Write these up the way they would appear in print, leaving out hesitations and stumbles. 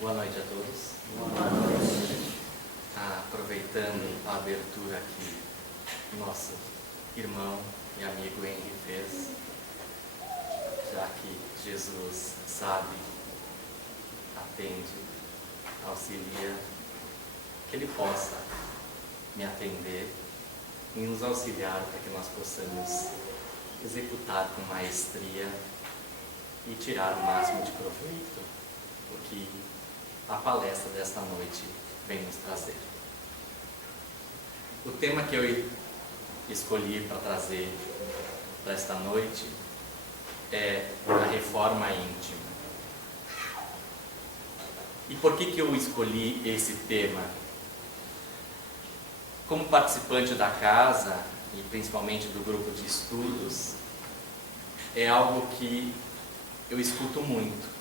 Boa noite a todos. Boa noite. Aproveitando a abertura que nosso irmão e amigo Henry fez, já que Jesus sabe, atende, auxilia, que Ele possa me atender e nos auxiliar para que nós possamos executar com maestria e tirar o máximo de proveito do que a palestra desta noite vem nos trazer. O tema que eu escolhi para trazer para esta noite é a reforma íntima. E por que eu escolhi esse tema? Como participante da casa, e principalmente do grupo de estudos, é algo que eu escuto muito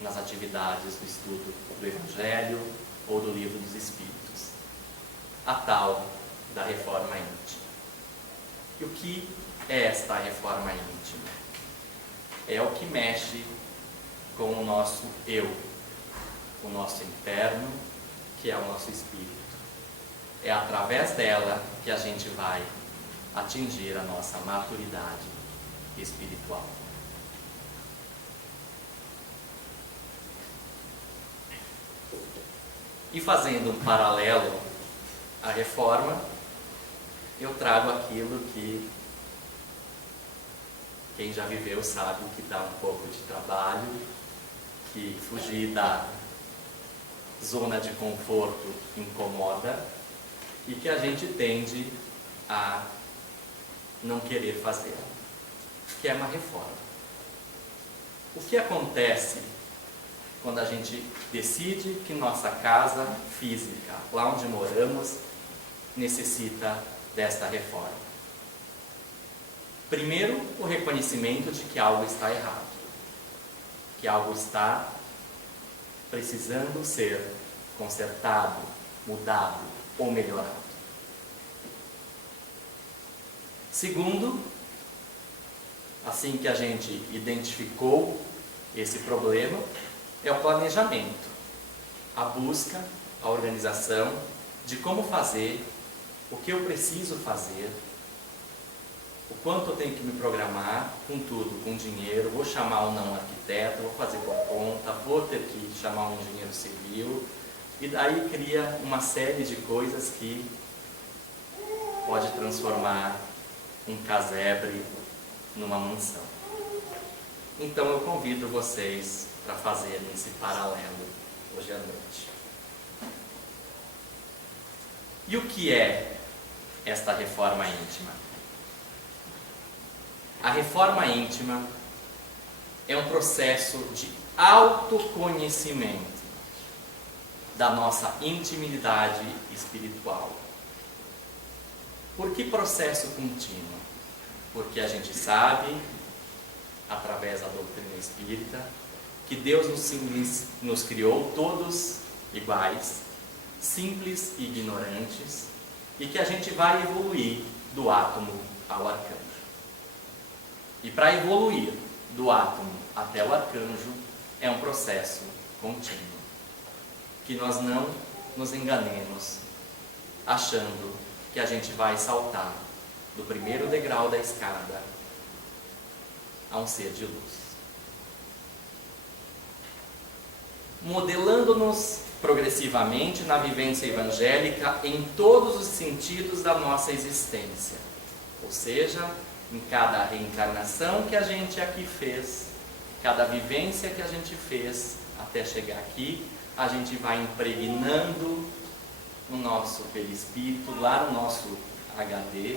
nas atividades do estudo do Evangelho ou do Livro dos Espíritos, a tal da reforma íntima. E o que é esta reforma íntima? É o que mexe com o nosso eu, o nosso interno, que é o nosso espírito. É através dela que a gente vai atingir a nossa maturidade espiritual. E fazendo um paralelo à reforma, eu trago aquilo que quem já viveu sabe que dá um pouco de trabalho, que fugir da zona de conforto incomoda e que a gente tende a não querer fazer, que é uma reforma. O que acontece quando a gente decide que nossa casa física, lá onde moramos, necessita desta reforma? Primeiro, o reconhecimento de que algo está errado, que algo está precisando ser consertado, mudado ou melhorado. Segundo, assim que a gente identificou esse problema, é o planejamento, a busca, a organização de como fazer, o que eu preciso fazer, o quanto eu tenho que me programar, com tudo, com dinheiro, vou chamar ou não um arquiteto, vou fazer por conta, vou ter que chamar um engenheiro civil, e daí cria uma série de coisas que pode transformar um casebre numa mansão. Então eu convido vocês para fazerem esse paralelo hoje à noite. E o que é esta reforma íntima? A reforma íntima é um processo de autoconhecimento da nossa intimidade espiritual. Por que processo contínuo? Porque a gente sabe, através da doutrina espírita, que Deus nos criou todos iguais, simples e ignorantes, e que a gente vai evoluir do átomo ao arcanjo. E para evoluir do átomo até o arcanjo é um processo contínuo. Que nós não nos enganemos achando que a gente vai saltar do primeiro degrau da escada a um ser de luz. Modelando-nos progressivamente na vivência evangélica em todos os sentidos da nossa existência. Ou seja, em cada reencarnação que a gente aqui fez, cada vivência que a gente fez até chegar aqui, a gente vai impregnando no nosso perispírito, lá no nosso HD,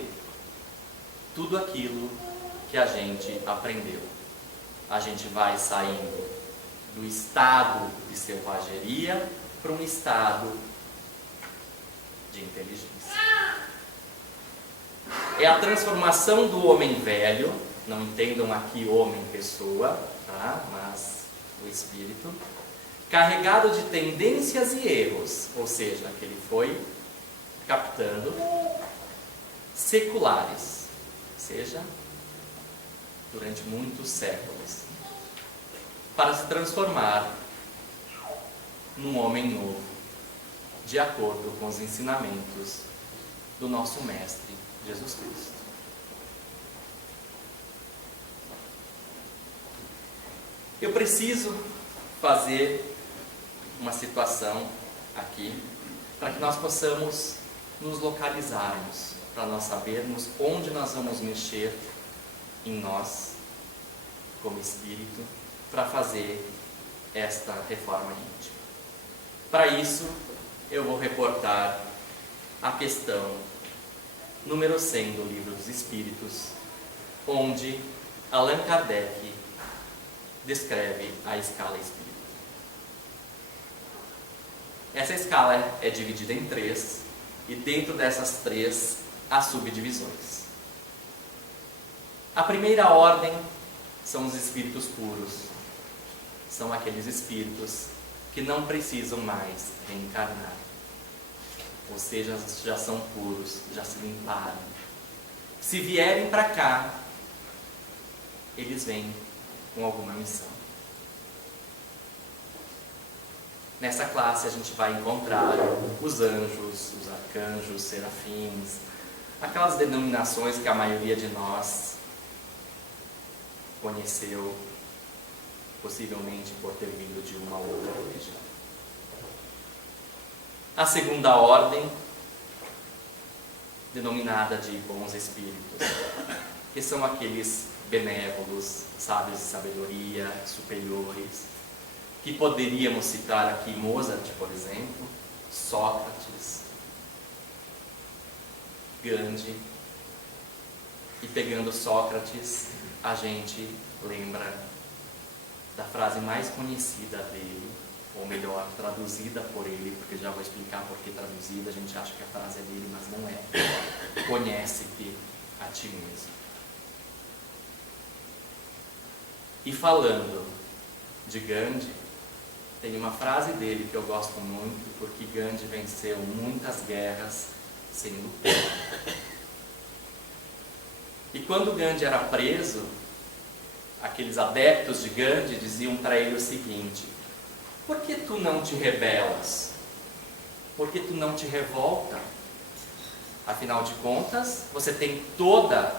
tudo aquilo que a gente aprendeu. A gente vai saindo do estado de selvageria para um estado de inteligência. É a transformação do homem velho, não entendam aqui homem pessoa, tá? Mas o espírito, carregado de tendências e erros, ou seja, que ele foi captando, seculares, ou seja, durante muitos séculos, para se transformar num homem novo, de acordo com os ensinamentos do nosso Mestre Jesus Cristo. Eu preciso fazer uma situação aqui para que nós possamos nos localizarmos, para nós sabermos onde nós vamos mexer em nós, como espírito, para fazer esta reforma íntima. Para isso, eu vou reportar a questão número 100 do Livro dos Espíritos, onde Allan Kardec descreve a escala espírita. Essa escala é dividida em 3, e dentro dessas 3 há subdivisões. A primeira ordem são os espíritos puros. São aqueles espíritos que não precisam mais reencarnar. Ou seja, já são puros, já se limparam. Se vierem para cá, eles vêm com alguma missão. Nessa classe a gente vai encontrar os anjos, os arcanjos, os serafins, aquelas denominações que a maioria de nós conheceu, possivelmente por ter vindo de uma outra religião. A segunda ordem, denominada de bons espíritos, que são aqueles benévolos, sábios de sabedoria, superiores, que poderíamos citar aqui Mozart, por exemplo, Sócrates, Gandhi. E pegando Sócrates, a gente lembra da frase mais conhecida dele, ou melhor, traduzida por ele, porque já vou explicar por que traduzida, a gente acha que a frase é dele, mas não é. Conhece-te a ti mesmo. E falando de Gandhi, tem uma frase dele que eu gosto muito, porque Gandhi venceu muitas guerras sem lutar. E quando Gandhi era preso, aqueles adeptos de Gandhi diziam para ele o seguinte: por que tu não te rebelas? Por que tu não te revolta? Afinal de contas, você tem toda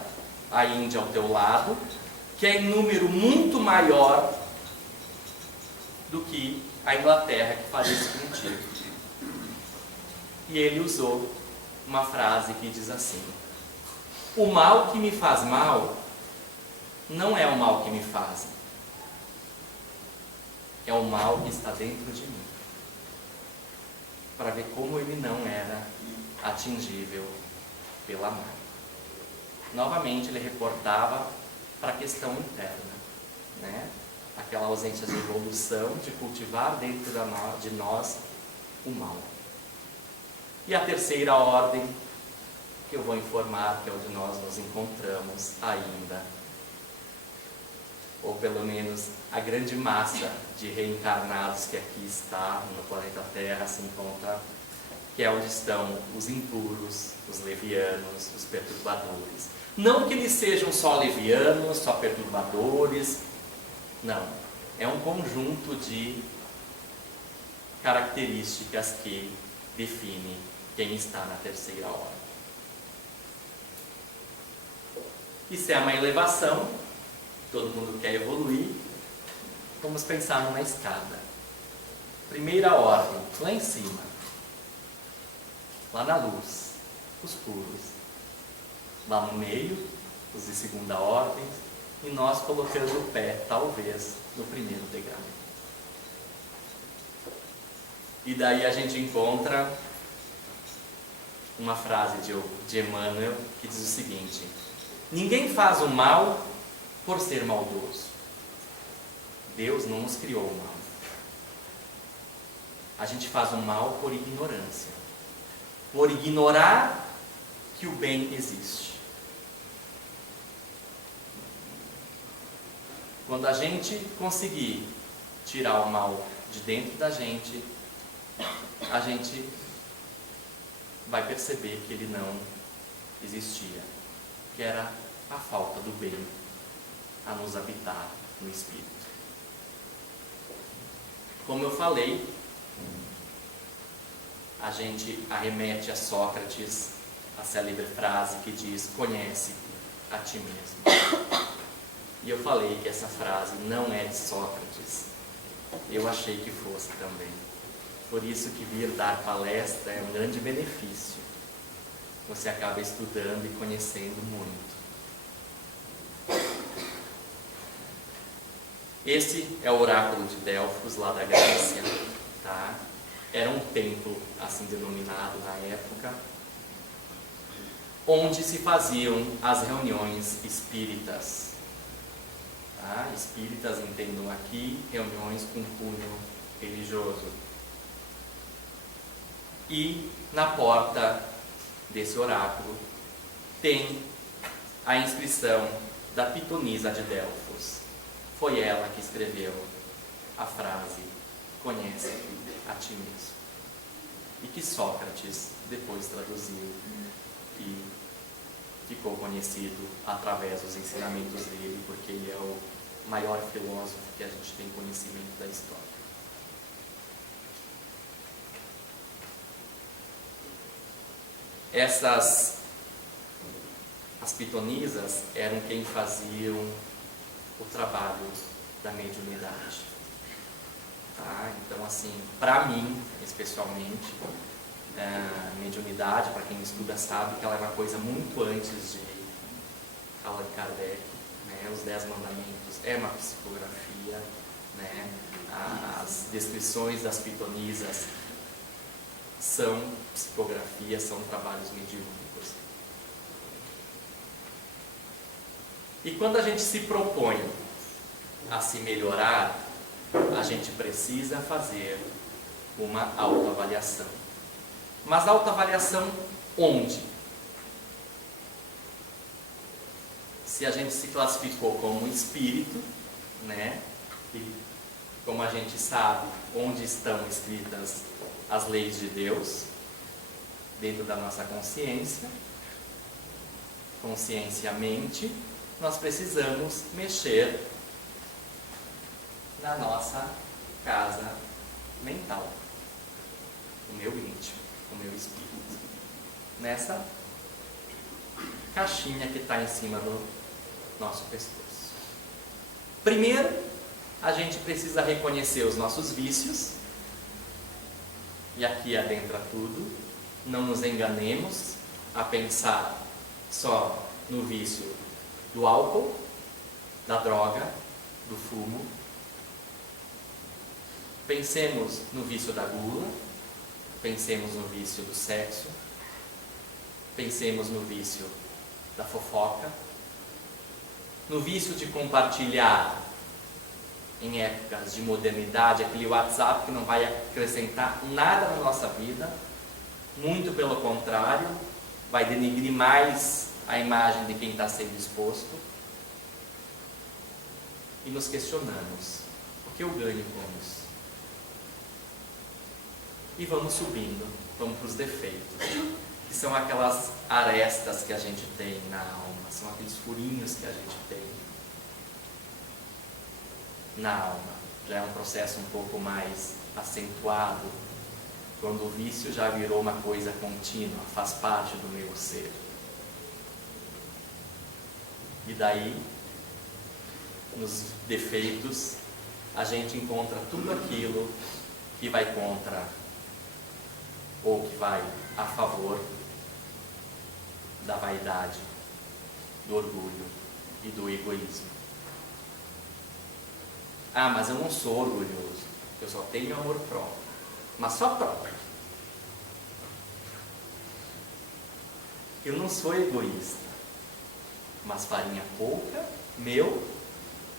a Índia ao teu lado, que é em número muito maior do que a Inglaterra, que faz isso contigo. E ele usou uma frase que diz assim: o mal que me faz mal não é o mal que me fazem, é o mal que está dentro de mim. Para ver como ele não era atingível pela mão. Novamente ele reportava para a questão interna, né? Aquela ausência de evolução, de cultivar dentro de nós o mal. E a terceira ordem, que eu vou informar, que é onde nós nos encontramos ainda, ou pelo menos a grande massa de reencarnados que aqui está no planeta Terra se encontra, que é onde estão os impuros, os levianos, os perturbadores. Não que eles sejam só levianos, só perturbadores, não. É um conjunto de características que define quem está na terceira ordem. Isso é uma elevação, todo mundo quer evoluir. Vamos pensar numa escada. Primeira ordem, lá em cima, lá na luz, os puros. Lá no meio, os de segunda ordem, e nós colocando o pé, talvez, no primeiro degrau. E daí a gente encontra uma frase de Emmanuel que diz o seguinte: ninguém faz o mal por ser maldoso. Deus não nos criou o mal. A gente faz o mal por ignorância, por ignorar que o bem existe. Quando a gente conseguir tirar o mal de dentro da gente, a gente vai perceber que ele não existia, que era a falta do bem a nos habitar no espírito. Como eu falei, a gente arremete a Sócrates, a célebre frase que diz: conhece a ti mesmo. E eu falei que essa frase não é de Sócrates. Eu achei que fosse também. Por isso que vir dar palestra é um grande benefício. Você acaba estudando e conhecendo muito. Esse é o oráculo de Delfos, lá da Grécia. Tá? Era um templo, assim denominado na época, onde se faziam as reuniões espíritas. Tá? Espíritas, entendam aqui, reuniões com cunho religioso. E na porta desse oráculo tem a inscrição da Pitonisa de Delfos. Foi ela que escreveu a frase: conhece-te a ti mesmo. E que Sócrates depois traduziu e ficou conhecido através dos ensinamentos dele, porque ele é o maior filósofo que a gente tem conhecimento da história. As pitonisas eram quem faziam o trabalho da mediunidade. Tá? Então, assim, para mim, especialmente, mediunidade, para quem estuda sabe que ela é uma coisa muito antes de Allan Kardec, né? Os 10 mandamentos é uma psicografia, né? As descrições das pitonisas são psicografias, são trabalhos mediúnicos. E quando a gente se propõe a se melhorar, a gente precisa fazer uma autoavaliação. Mas autoavaliação onde? Se a gente se classificou como espírito, né? E como a gente sabe onde estão escritas as leis de Deus, dentro da nossa consciência, conscienciamente, nós precisamos mexer na nossa casa mental, o meu íntimo, o meu espírito, nessa caixinha que está em cima do nosso pescoço. Primeiro, a gente precisa reconhecer os nossos vícios, e aqui adentra tudo. Não nos enganemos a pensar só no vício do álcool, da droga, do fumo. Pensemos no vício da gula, pensemos no vício do sexo, pensemos no vício da fofoca, no vício de compartilhar em épocas de modernidade aquele WhatsApp que não vai acrescentar nada na nossa vida, muito pelo contrário, vai denegrir mais a imagem de quem está sendo exposto. E nos questionamos: o que eu ganho com isso? E vamos subindo, vamos para os defeitos, que são aquelas arestas que a gente tem na alma, são aqueles furinhos que a gente tem na alma. Já é um processo um pouco mais acentuado, quando o vício já virou uma coisa contínua, faz parte do meu ser. E daí, nos defeitos, a gente encontra tudo aquilo que vai contra ou que vai a favor da vaidade, do orgulho e do egoísmo. Ah, mas eu não sou orgulhoso, eu só tenho amor próprio, mas só próprio. Eu não sou egoísta, mas farinha pouca, meu,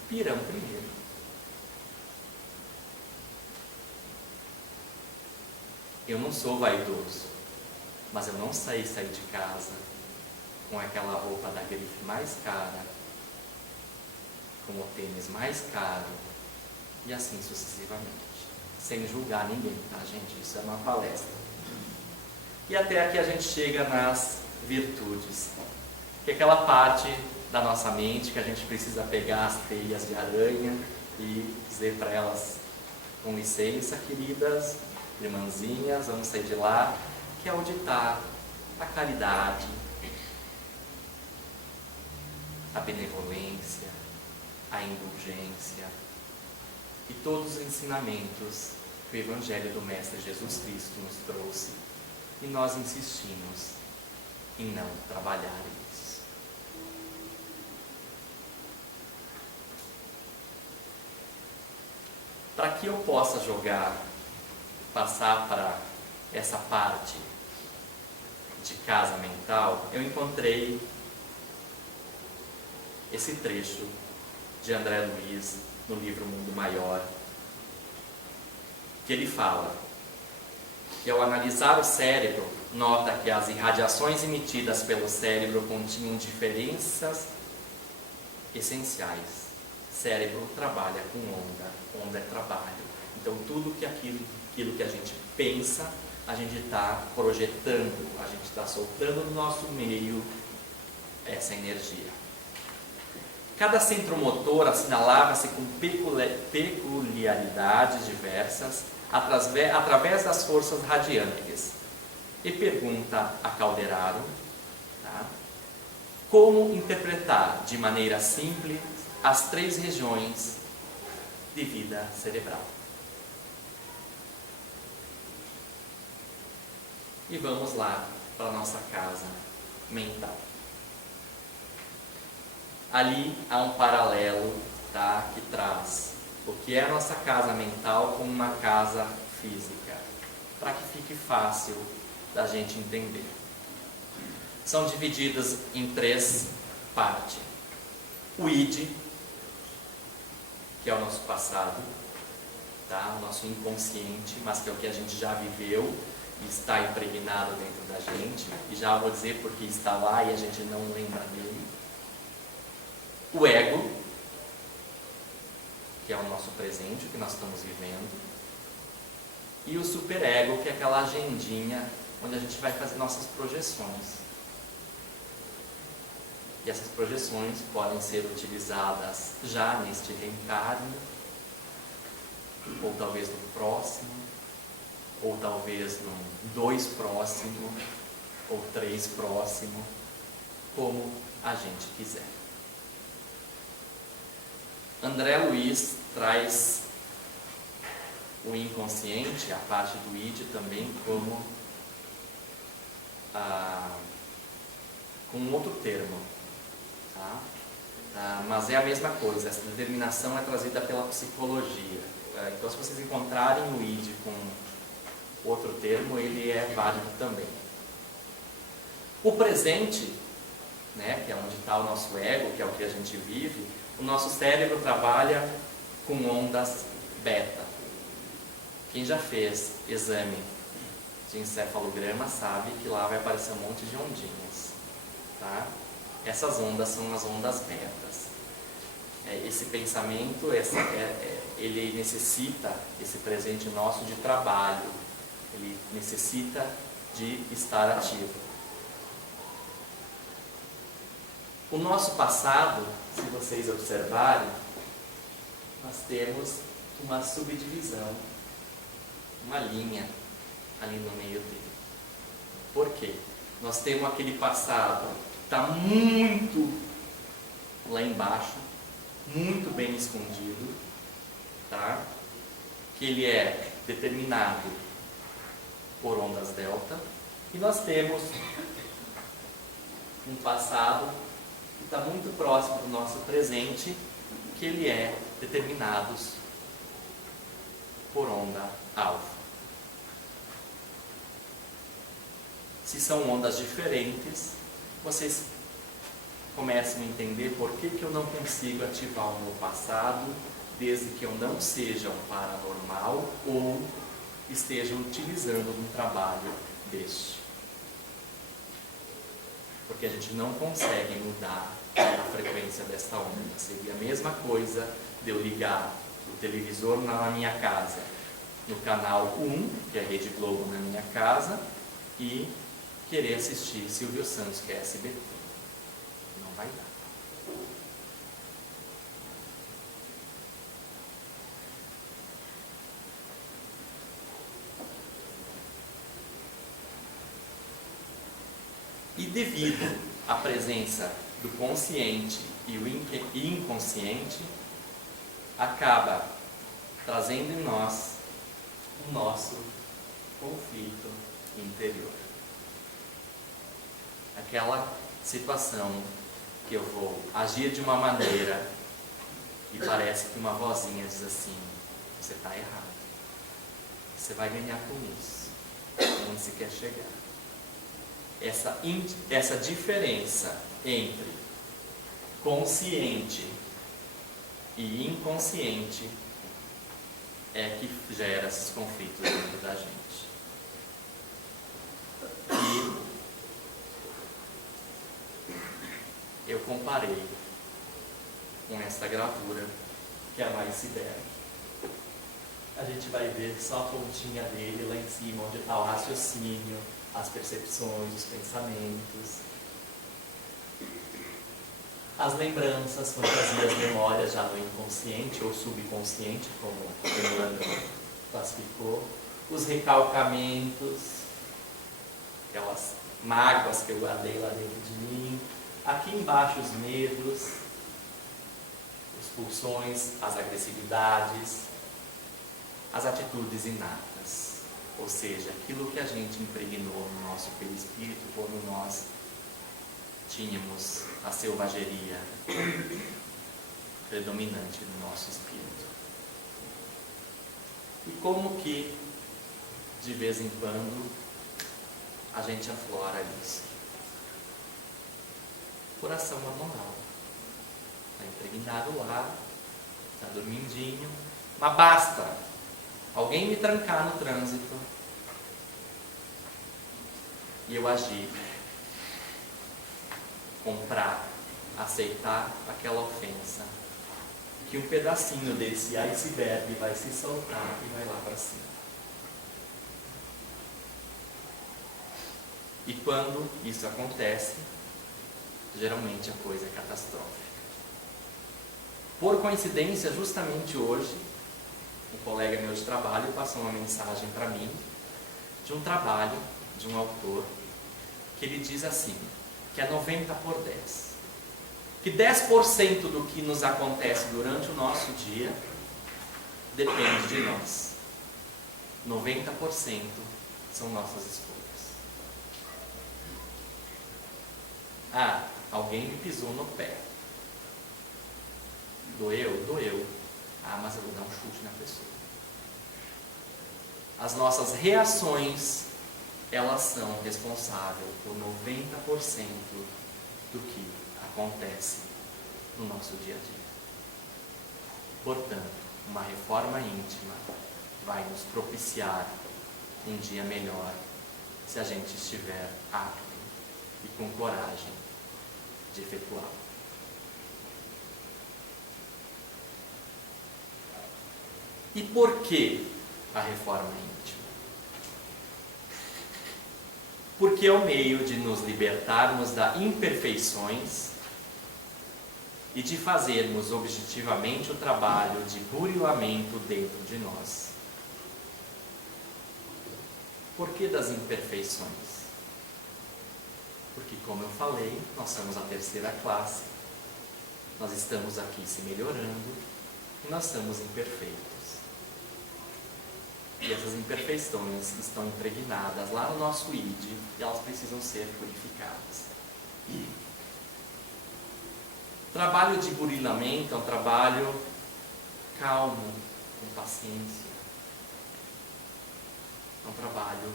pirão primeiro. Eu não sou vaidoso, mas eu não saí de casa com aquela roupa da grife mais cara, com o tênis mais caro, e assim sucessivamente. Sem julgar ninguém, tá, gente? Isso é uma palestra. E até aqui a gente chega nas virtudes, que é aquela parte da nossa mente que a gente precisa pegar as teias de aranha e dizer para elas: com licença, queridas, irmãzinhas, vamos sair de lá, que é onde está a caridade, a benevolência, a indulgência e todos os ensinamentos que o Evangelho do Mestre Jesus Cristo nos trouxe, e nós insistimos em não trabalhar isso. Para que eu possa passar para essa parte de casa mental, eu encontrei esse trecho de André Luiz no livro Mundo Maior, que ele fala que ao analisar o cérebro, nota que as irradiações emitidas pelo cérebro continham diferenças essenciais. Cérebro trabalha com onda, onda é trabalho. Então tudo aquilo que a gente pensa, a gente está projetando, a gente está soltando no nosso meio essa energia. Cada centro motor assinalava-se com peculiaridades diversas através das forças radiantes. E pergunta a Calderaro, tá, como interpretar de maneira simples as 3 regiões de vida cerebral. E vamos lá para a nossa casa mental. Ali há um paralelo, tá, que traz o que é a nossa casa mental com uma casa física, para que fique fácil da gente entender. São divididas em 3 partes. O id, que é o nosso passado, tá, o nosso inconsciente, mas que é o que a gente já viveu e está impregnado dentro da gente, e já vou dizer porque está lá e a gente não lembra dele. O ego, que é o nosso presente, o que nós estamos vivendo. E o superego, que é aquela agendinha onde a gente vai fazer nossas projeções. E essas projeções podem ser utilizadas já neste reencarne, ou talvez no próximo, ou talvez no 2 próximo, ou 3 próximo, como a gente quiser. André Luiz traz o inconsciente, a parte do id também, como com um outro termo, tá? Mas é a mesma coisa, essa determinação é trazida pela psicologia. Então, se vocês encontrarem o id com outro termo, ele é válido também. O presente, né, que é onde está o nosso ego, que é o que a gente vive, o nosso cérebro trabalha com ondas beta. Quem já fez exame de encefalograma sabe que lá vai aparecer um monte de ondinhas, tá? Essas ondas são as ondas betas. Esse pensamento, ele necessita, esse presente nosso, de trabalho. Ele necessita de estar ativo. O nosso passado, se vocês observarem, nós temos uma subdivisão, uma linha ali no meio dele. Por quê? Nós temos aquele passado que está muito lá embaixo, muito bem escondido, tá? Que ele é determinado por ondas delta, e nós temos um passado que está muito próximo do nosso presente, que ele é determinado por onda alfa. Se são ondas diferentes, vocês começam a entender por que eu não consigo ativar o meu passado, desde que eu não seja um paranormal ou esteja utilizando um trabalho deste. Porque a gente não consegue mudar a frequência desta onda. Seria a mesma coisa de eu ligar o televisor na minha casa, no canal 1, que é a Rede Globo na minha casa, e querer assistir Silvio Santos, que é SBT. Não vai dar. devido à presença do consciente e o inconsciente, acaba trazendo em nós o nosso conflito interior. Aquela situação que eu vou agir de uma maneira e parece que uma vozinha diz assim: você está errado, você vai ganhar com isso, onde se quer chegar. Essa diferença entre consciente e inconsciente é que gera esses conflitos dentro da gente. E eu comparei com essa gravura, que é a iceberg. A gente vai ver só a pontinha dele lá em cima, onde está o raciocínio, as percepções, os pensamentos, as lembranças, fantasias, memórias já no inconsciente ou subconsciente, como o Emmanuel classificou, os recalcamentos, aquelas mágoas que eu guardei lá dentro de mim, aqui embaixo os medos, os pulsões, as agressividades, as atitudes inatas, ou seja, aquilo que a gente impregnou no nosso perispírito quando nós tínhamos a selvageria predominante no nosso espírito. E como que, de vez em quando, a gente aflora isso? Coração hormonal. Está impregnado lá, está dormindinho, mas basta alguém me trancar no trânsito e eu agir, comprar, aceitar aquela ofensa, que um pedacinho desse iceberg vai se soltar e vai lá para cima. E quando isso acontece, geralmente a coisa é catastrófica. Por coincidência, justamente hoje, um colega meu de trabalho passou uma mensagem para mim de um trabalho de um autor que ele diz assim, que é 90/10. Que 10% do que nos acontece durante o nosso dia depende de nós. 90% são nossas escolhas. Ah, alguém me pisou no pé. Doeu? Doeu. Ah, mas eu vou dar um chute na pessoa. As nossas reações, elas são responsáveis por 90% do que acontece no nosso dia a dia. Portanto, uma reforma íntima vai nos propiciar um dia melhor se a gente estiver apto e com coragem de efetuá-lo. E por que a reforma íntima? Porque é o meio de nos libertarmos das imperfeições e de fazermos objetivamente o trabalho de burilamento dentro de nós. Por que das imperfeições? Porque, como eu falei, nós somos a terceira classe, nós estamos aqui se melhorando e nós somos imperfeitos. E essas imperfeições estão impregnadas lá no nosso id e elas precisam ser purificadas. O trabalho de burilamento é um trabalho calmo, com paciência. É um trabalho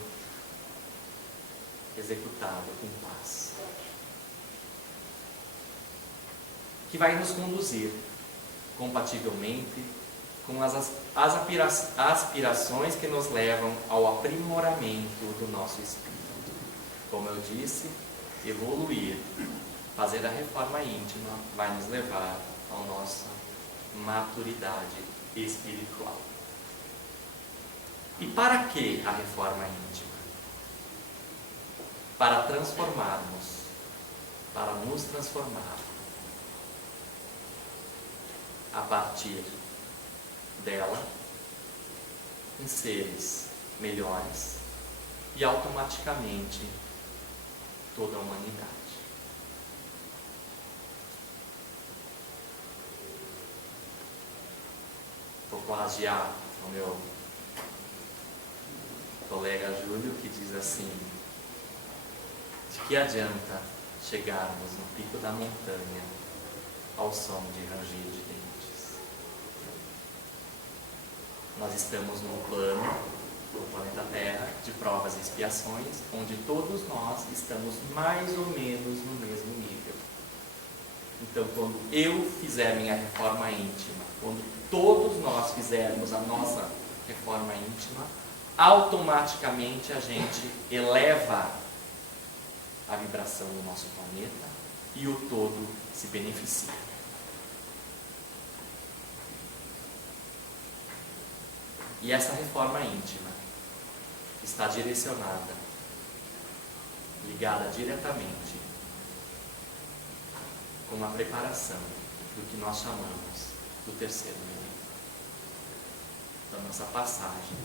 executado com paz, que vai nos conduzir compativelmente com as aspirações que nos levam ao aprimoramento do nosso espírito. Como eu disse, evoluir, fazer a reforma íntima vai nos levar à nossa maturidade espiritual. E para que a reforma íntima? Para transformarmos, para nos transformar a partir dela em seres melhores e automaticamente toda a humanidade. Vou plagiar o meu colega Júlio, que diz assim: de que adianta chegarmos no pico da montanha ao som de ranger de dentes? Nós estamos num plano, no planeta Terra, de provas e expiações, onde todos nós estamos mais ou menos no mesmo nível. Então, quando eu fizer minha reforma íntima, quando todos nós fizermos a nossa reforma íntima, automaticamente a gente eleva a vibração do nosso planeta e o todo se beneficia. E essa reforma íntima está direcionada, ligada diretamente com a preparação do que nós chamamos do terceiro milênio, da nossa passagem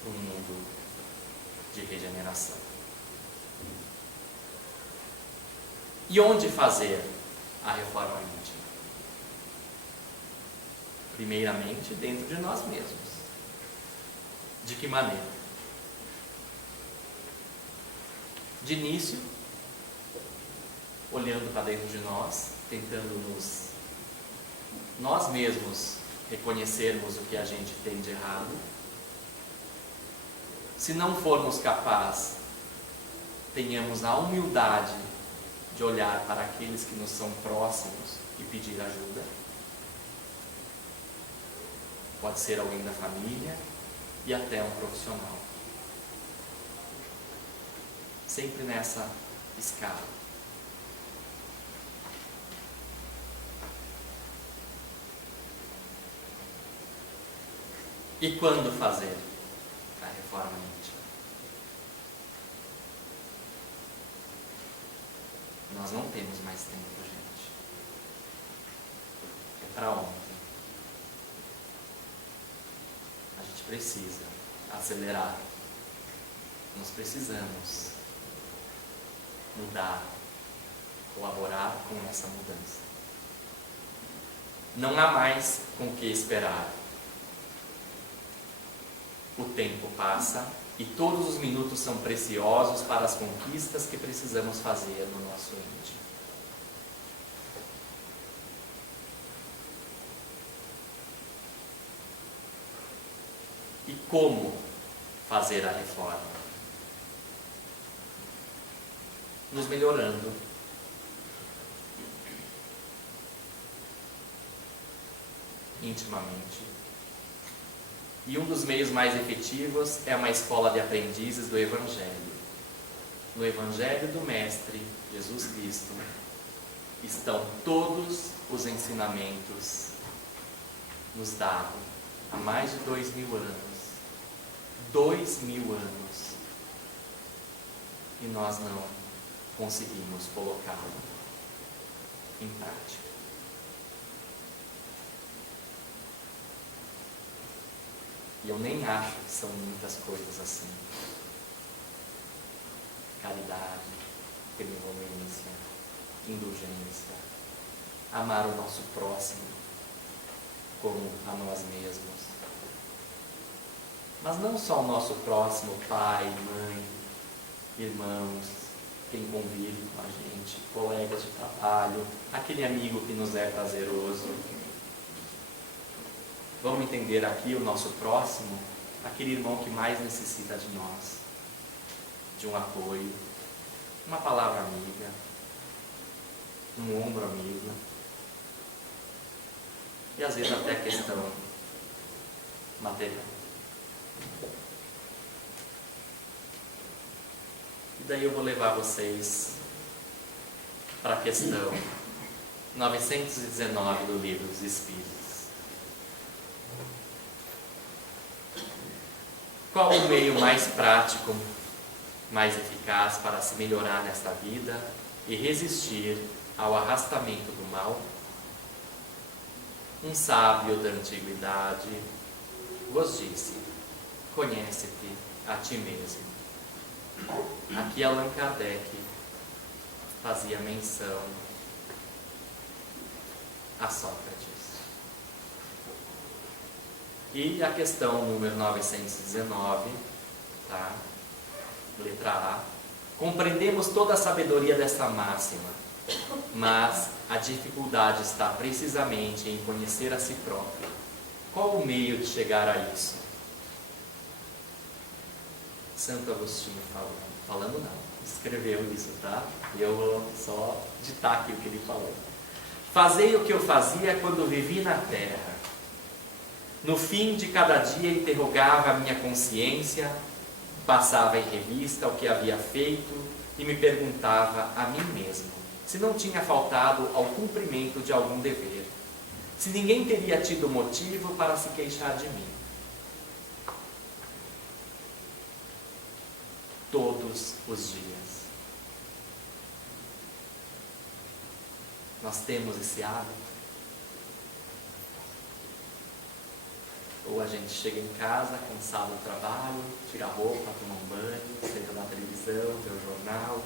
para um mundo de regeneração. E onde fazer a reforma íntima? Primeiramente, dentro de nós mesmos. De que maneira? De início, olhando para dentro de nós, tentando nós mesmos reconhecermos o que a gente tem de errado. Se não formos capazes, tenhamos a humildade de olhar para aqueles que nos são próximos e pedir ajuda. Pode ser alguém da família e até um profissional. Sempre nessa escala. E quando fazer a reforma íntima? Nós não temos mais tempo, gente. É para ontem. A gente precisa acelerar. Nós precisamos mudar, colaborar com essa mudança. Não há mais com o que esperar. O tempo passa e todos os minutos são preciosos para as conquistas que precisamos fazer no nosso íntimo. E como fazer a reforma? Nos melhorando. Intimamente. E um dos meios mais efetivos é uma escola de aprendizes do Evangelho. No Evangelho do Mestre, Jesus Cristo, estão todos os ensinamentos nos dados há mais de 2000 anos. 2000 anos. E nós não conseguimos colocá-lo em prática. E eu nem acho que são muitas coisas assim. Caridade, benevolência, indulgência, amar o nosso próximo como a nós mesmos. Mas não só o nosso próximo, pai, mãe, irmãos, quem convive com a gente, colegas de trabalho, aquele amigo que nos é prazeroso. Vamos entender aqui o nosso próximo, aquele irmão que mais necessita de nós, de um apoio, uma palavra amiga, um ombro amigo, e às vezes até questão material. E daí eu vou levar vocês para a questão 919 do Livro dos Espíritos. Qual o meio mais prático, mais eficaz para se melhorar nesta vida e resistir ao arrastamento do mal? Um sábio da antiguidade vos disse: conhece-te a ti mesmo. Aqui Allan Kardec fazia menção a Sócrates. E a questão número 919, tá? Letra A. Compreendemos toda a sabedoria desta máxima, mas a dificuldade está precisamente em conhecer a si próprio. Qual o meio de chegar a isso? Santo Agostinho falando não, escreveu isso, tá? Eu vou só ditar aqui o que ele falou. Fazei o que eu fazia quando vivi na terra. No fim de cada dia interrogava a minha consciência, passava em revista o que havia feito e me perguntava a mim mesmo se não tinha faltado ao cumprimento de algum dever, se ninguém teria tido motivo para se queixar de mim. Todos os dias. Nós temos esse hábito? Ou a gente chega em casa, cansado do trabalho, tira a roupa, toma um banho, senta na televisão, vê o jornal,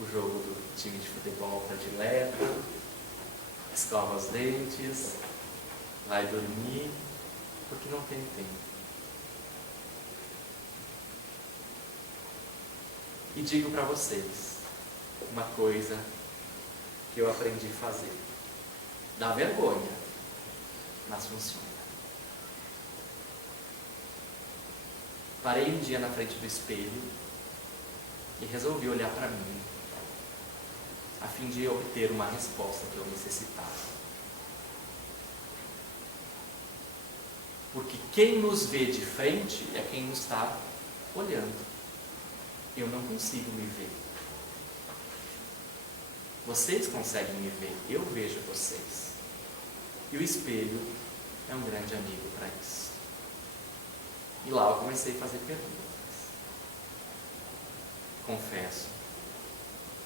o jogo do time de futebol predileto, escova os dentes, vai dormir, porque não tem tempo. E digo para vocês uma coisa que eu aprendi a fazer. Dá vergonha, mas funciona. Parei um dia na frente do espelho e resolvi olhar para mim, a fim de obter uma resposta que eu necessitava. Porque quem nos vê de frente é quem nos está olhando. Eu não consigo me ver. Vocês conseguem me ver, eu vejo vocês. E o espelho é um grande amigo para isso. E lá eu comecei a fazer perguntas. Confesso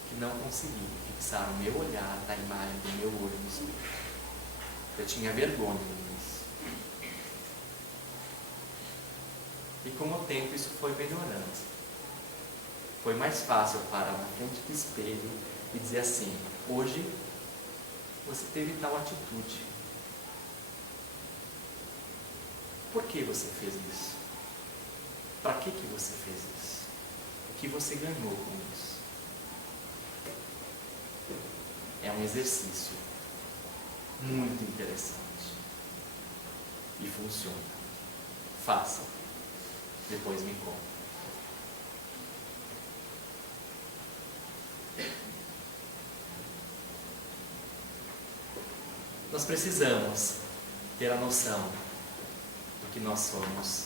que não consegui fixar o meu olhar na imagem do meu olho no espelho. Eu tinha vergonha disso. E com o tempo isso foi melhorando. Foi mais fácil parar na frente do espelho e dizer assim: hoje você teve tal atitude. Por que você fez isso? Para que você fez isso? O que você ganhou com isso? É um exercício muito interessante. E funciona. Faça. Depois me conta. Nós precisamos ter a noção do que nós somos,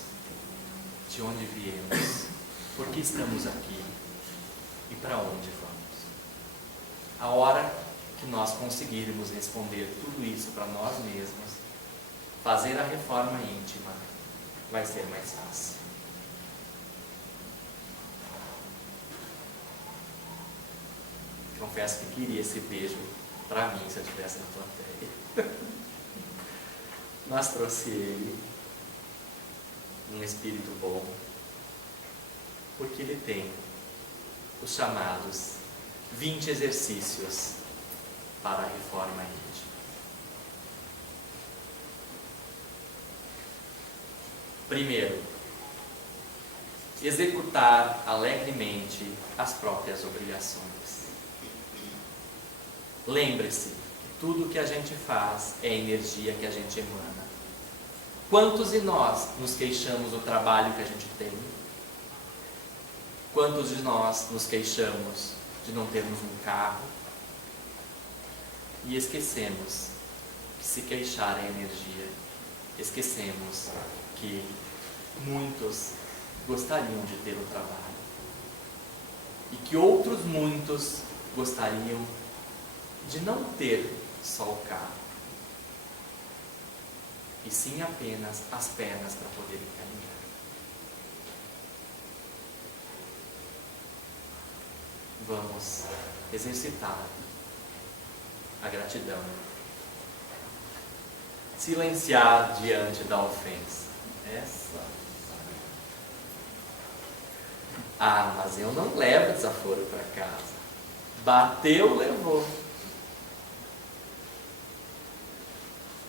de onde viemos, por que estamos aqui e para onde vamos. A hora que nós conseguirmos responder tudo isso para nós mesmos, fazer a reforma íntima vai ser mais fácil. Confesso que queria esse beijo para mim se eu estivesse na plateia. Mas trouxe ele, um espírito bom, porque ele tem os chamados 20 exercícios para a reforma íntima. Primeiro, executar alegremente as próprias obrigações. Lembre-se que tudo que a gente faz é energia que a gente emana. Quantos de nós nos queixamos do trabalho que a gente tem? Quantos de nós nos queixamos de não termos um carro? E esquecemos que se queixar é energia. Esquecemos que muitos gostariam de ter o trabalho. E que outros muitos gostariam de não ter só o carro, e sim apenas as pernas para poderem caminhar. Vamos exercitar a gratidão. Silenciar diante da ofensa. Essa Ah, mas eu não levo desaforo para casa. Bateu, levou.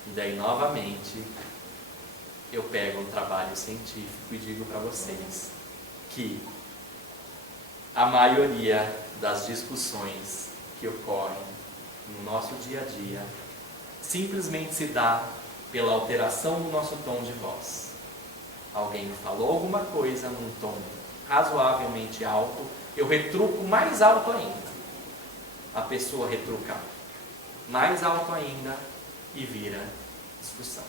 E daí, novamente, eu pego um trabalho científico e digo para vocês que a maioria das discussões que ocorrem no nosso dia a dia simplesmente se dá pela alteração do nosso tom de voz. Alguém falou alguma coisa num tom razoavelmente alto, eu retruco mais alto ainda. A pessoa retruca mais alto ainda e vira discussão.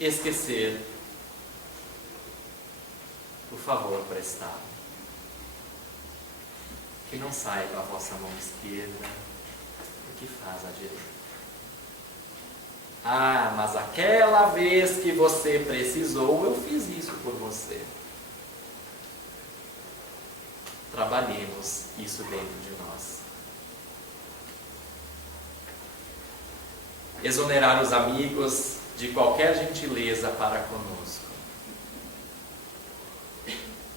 Esquecer o favor prestado. Que não saiba a vossa mão esquerda o que faz a direita. Ah, mas aquela vez que você precisou, eu fiz isso por você. Trabalhemos isso dentro de nós. Exonerar os amigos de qualquer gentileza para conosco.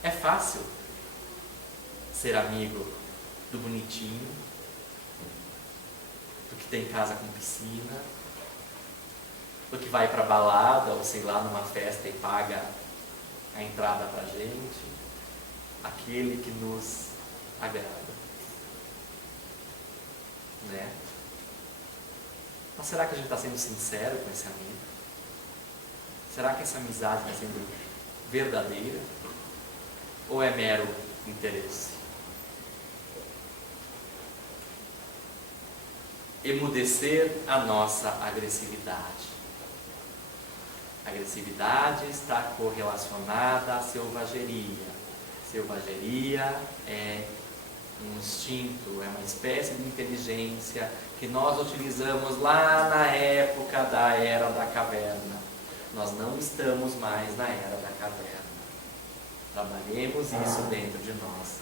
É fácil ser amigo do bonitinho, do que tem casa com piscina, do que vai para balada ou sei lá numa festa e paga a entrada para gente, aquele que nos agrada, né? Mas será que a gente está sendo sincero com esse amigo? Será que essa amizade está sendo verdadeira? Ou é mero interesse? Emudecer a nossa agressividade. A agressividade está correlacionada à selvageria. Selvageria é um instinto, é uma espécie de inteligência que nós utilizamos lá na época da Era da Caverna. Nós não estamos mais na Era da Caverna. Trabalhemos isso dentro de nós.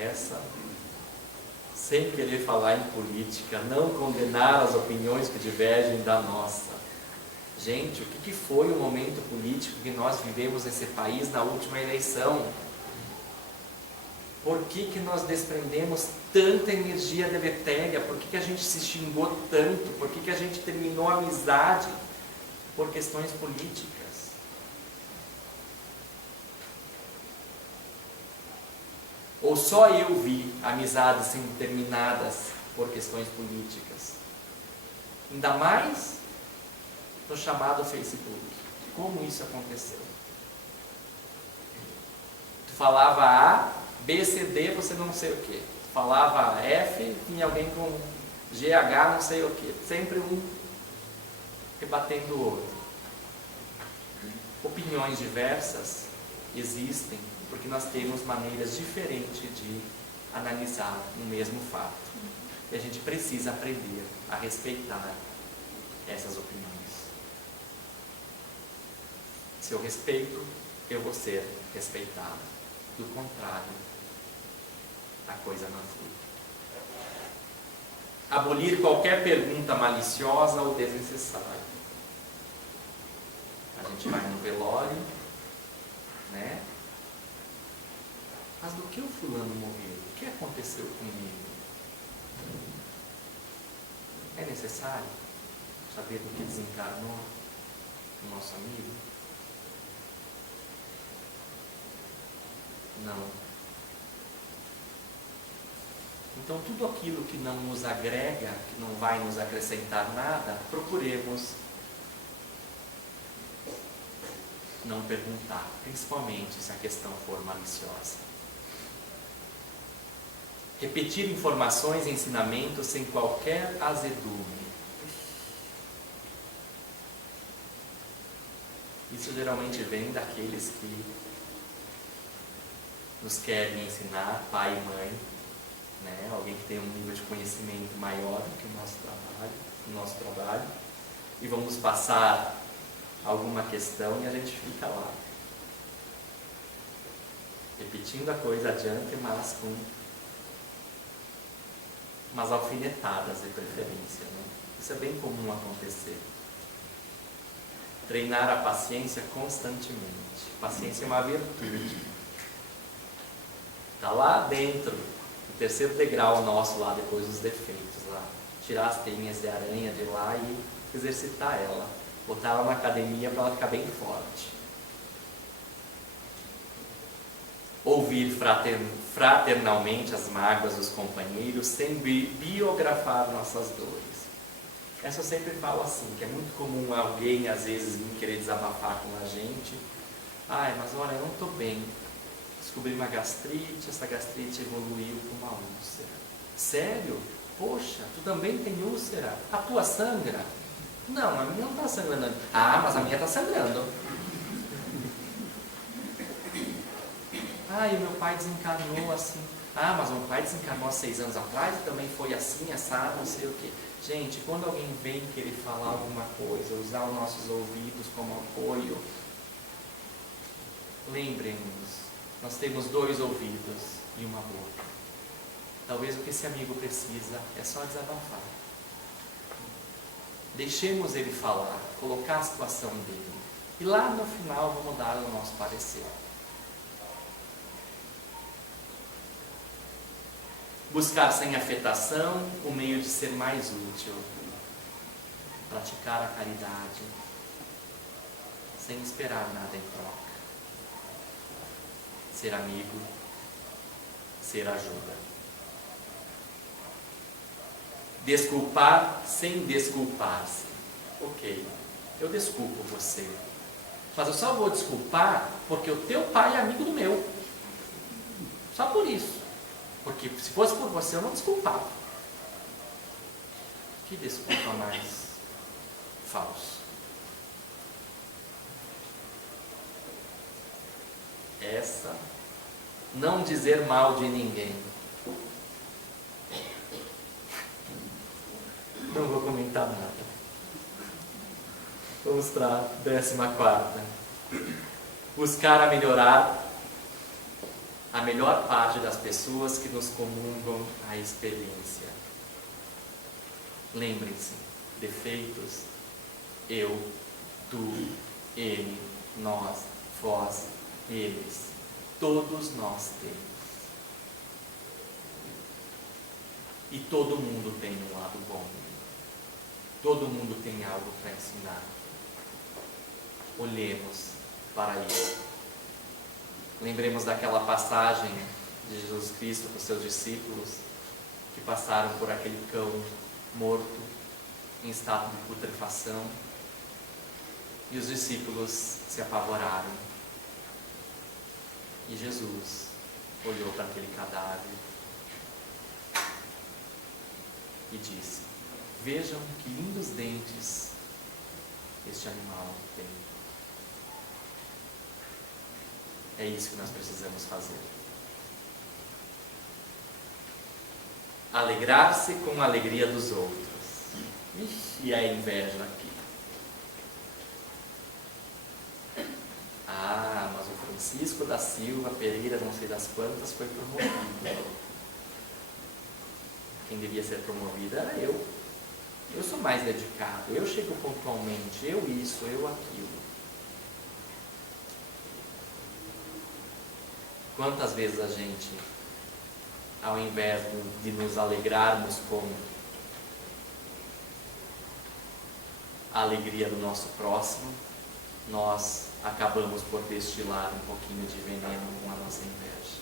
Essa, sem querer falar em política, não condenar as opiniões que divergem da nossa. Gente, o que foi o momento político que nós vivemos nesse país na última eleição? Por que nós desprendemos tanta energia deletéria? Por que a gente se xingou tanto? Por que a gente terminou a amizade por questões políticas? Ou só eu vi amizades sendo terminadas por questões políticas? Ainda mais no chamado Facebook. Como isso aconteceu? Tu falava A, B, C, D, você não sei o que. Tu falava F, tinha alguém com GH, não sei o que. Sempre um rebatendo o outro. Opiniões diversas existem porque nós temos maneiras diferentes de analisar o mesmo fato. E a gente precisa aprender a respeitar essas opiniões. Se eu respeito, eu vou ser respeitado. Do contrário, a coisa não flui. Abolir qualquer pergunta maliciosa ou desnecessária. A gente vai no velório, né? Mas do que o fulano morreu? O que aconteceu comigo? É necessário saber do que desencarnou o nosso amigo? Não. Então, tudo aquilo que não nos agrega, que não vai nos acrescentar nada, procuremos não perguntar, principalmente se a questão for maliciosa. Repetir informações e ensinamentos sem qualquer azedume. Isso geralmente vem daqueles que nos querem ensinar, pai e mãe, né? Alguém que tem um nível de conhecimento maior do que o nosso trabalho, e vamos passar alguma questão e a gente fica lá, repetindo a coisa adiante, mas com umas alfinetadas de preferência, né? Isso é bem comum acontecer. Treinar a paciência constantemente. Paciência é uma virtude. Está lá dentro, o terceiro degrau nosso lá, depois dos defeitos lá. Tirar as teinhas de aranha de lá e exercitar ela. Botar ela na academia para ela ficar bem forte. Ouvir fraternalmente as mágoas dos companheiros sem biografar nossas dores. Essa eu sempre falo assim, que é muito comum alguém às vezes vir querer desabafar com a gente. Ai, mas olha, eu não estou bem. Descobri uma gastrite, essa gastrite evoluiu para uma úlcera. Sério? Poxa, tu também tem úlcera? A tua sangra? Não, a minha não está sangrando. Ah, mas a minha está sangrando. Ah, e o meu pai desencarnou assim. Ah, mas o meu pai desencarnou há 6 anos atrás e também foi assim, assado, não sei o quê. Gente, quando alguém vem querer falar alguma coisa, usar os nossos ouvidos como apoio, lembrem-nos, nós temos 2 ouvidos e uma boca. Talvez o que esse amigo precisa é só desabafar. Deixemos ele falar, colocar a situação dele. E lá no final vamos dar o nosso parecer. Buscar sem afetação o meio de ser mais útil. Praticar a caridade sem esperar nada em troca. Ser amigo, ser ajuda. Desculpar sem desculpar-se. Ok, eu desculpo você, mas eu só vou desculpar porque o teu pai é amigo do meu. Só por isso. Porque se fosse por você, eu não desculpava. Que desculpa mais falso. Essa, não dizer mal de ninguém. Não vou comentar nada. Vamos para a 14ª. Buscar a melhorar a melhor parte das pessoas que nos comungam a experiência. Lembrem-se, defeitos, eu, tu, ele, nós, vós, eles, todos nós temos. E todo mundo tem um lado bom. Todo mundo tem algo para ensinar. Olhemos para isso. Lembremos daquela passagem de Jesus Cristo para os seus discípulos que passaram por aquele cão morto em estado de putrefação e os discípulos se apavoraram. E Jesus olhou para aquele cadáver e disse: vejam que lindos dentes este animal tem. É isso que nós precisamos fazer. Alegrar-se com a alegria dos outros. Ixi, e a inveja aqui. Ah, mas o Francisco da Silva Pereira, não sei das quantas, foi promovido. Quem devia ser promovido era eu. Eu sou mais dedicado, eu chego pontualmente, eu isso, eu aquilo. Quantas vezes a gente, ao invés de nos alegrarmos com a alegria do nosso próximo, nós acabamos por destilar um pouquinho de veneno com a nossa inveja.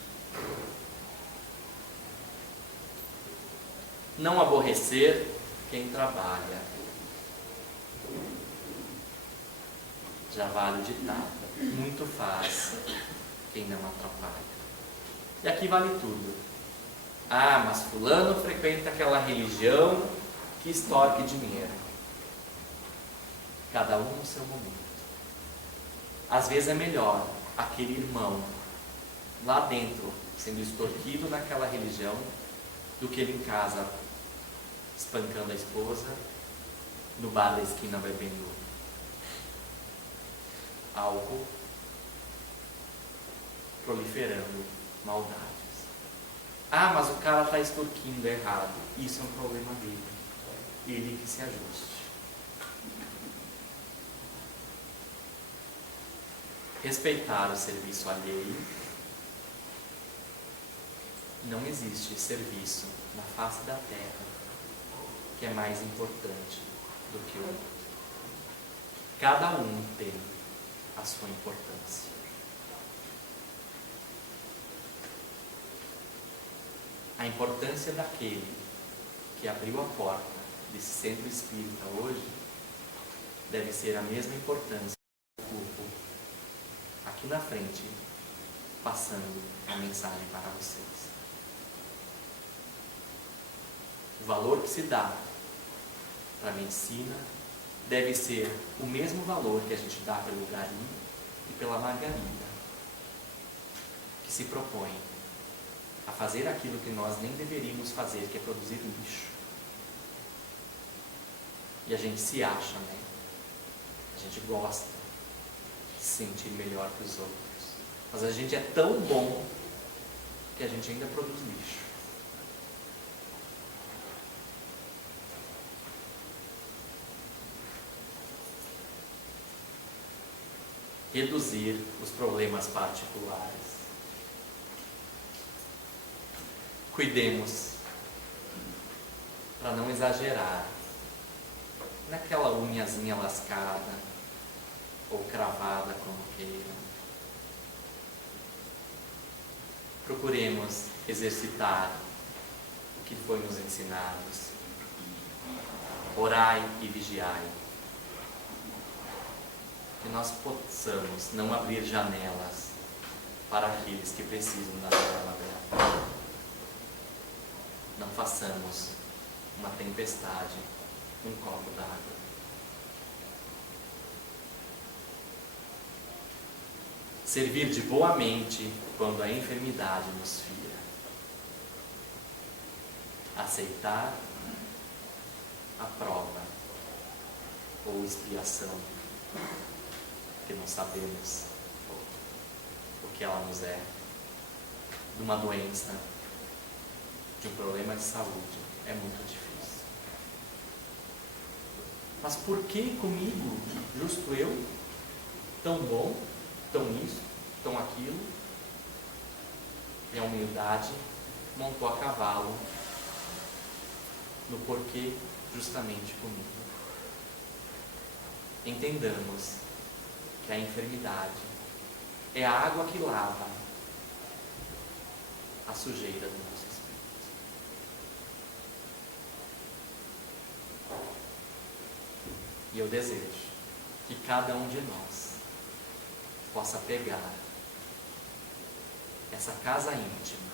Não aborrecer quem trabalha. Já vale o ditado. Muito faz quem não atrapalha. E aqui vale tudo. Ah, mas fulano frequenta aquela religião que extorque dinheiro. Cada um no seu momento. Às vezes é melhor aquele irmão lá dentro sendo extorquido naquela religião do que ele em casa espancando a esposa, no bar da esquina bebendo álcool, proliferando maldades. Ah, mas o cara está extorquindo, é errado. Isso é um problema dele. ele que se ajuste. Respeitar o serviço alheio. Não existe serviço na face da terra que é mais importante do que o outro. Cada um tem a sua importância. A importância daquele que abriu a porta desse centro espírita hoje deve ser a mesma importância do corpo aqui na frente, passando a mensagem para vocês. O valor que se dá para a medicina deve ser o mesmo valor que a gente dá pelo Gari e pela Margarida, que se propõe a fazer aquilo que nós nem deveríamos fazer, que é produzir lixo. E a gente se acha, né? A gente gosta de se sentir melhor que os outros. Mas a gente é tão bom que a gente ainda produz lixo. Reduzir os problemas particulares. Cuidemos para não exagerar naquela unhazinha lascada ou cravada, como queiram. Procuremos exercitar o que foi nos ensinado. Orai e vigiai. Que nós possamos não abrir janelas para aqueles que precisam da janela aberta. Não façamos uma tempestade num copo d'água. Servir de boa mente quando a enfermidade nos fira. Aceitar a prova ou expiação, que não sabemos o que ela nos é, de uma doença, de um problema de saúde, é muito difícil. Mas por que comigo, justo eu, tão bom, tão isso, tão aquilo? E a humildade montou a cavalo no porquê justamente comigo. Entendamos que a enfermidade é a água que lava a sujeira do nosso espírito. E eu desejo que cada um de nós possa pegar essa casa íntima,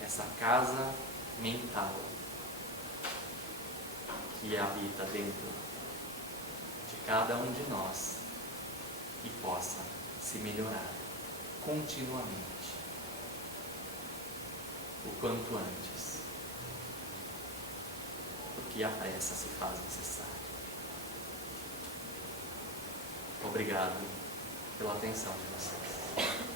essa casa mental que habita dentro de cada um de nós e possa se melhorar continuamente, o quanto antes, porque a pressa se faz necessária. Obrigado pela atenção de vocês.